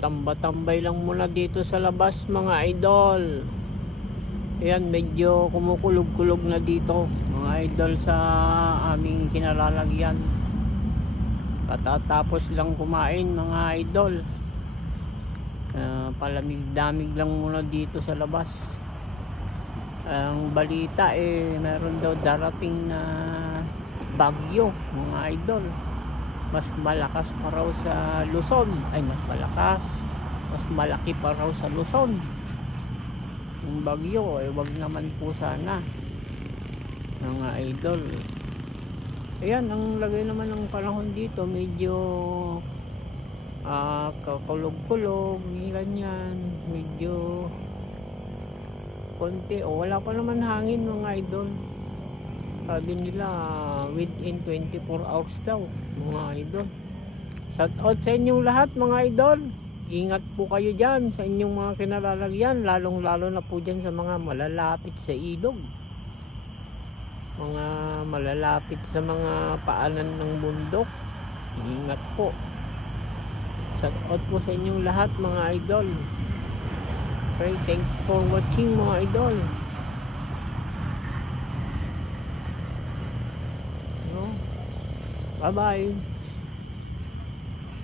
tamba-tambay lang muna dito sa labas mga idol. Ayan, medyo kumukulog-kulog na dito mga idol sa aming kinalalagyan. Katatapos lang kumain mga idol. Palamig-damig lang muna dito sa labas. Ang balita meron daw darating na bagyo mga idol. Mas malakas pa raw sa Luzon. Ay, mas malaki pa raw sa Luzon yung bagyo. Wag naman po sana mga idol. Ayan, ang lagay naman ng panahon dito medyo kakulog-kulog, ganyan, medyo konti. Wala pa naman hangin mga idol. Sabi nila within 24 hours daw mga idol. Shout out sa inyong lahat mga idol. Ingat po kayo dyan sa inyong mga kinalalagyan, lalong lalo na po dyan sa mga malalapit sa ilog, mga malalapit sa mga paanan ng bundok. Ingat po. Shout out po sa inyong lahat mga idol. Okay, thanks for watching mga idol. Bye bye.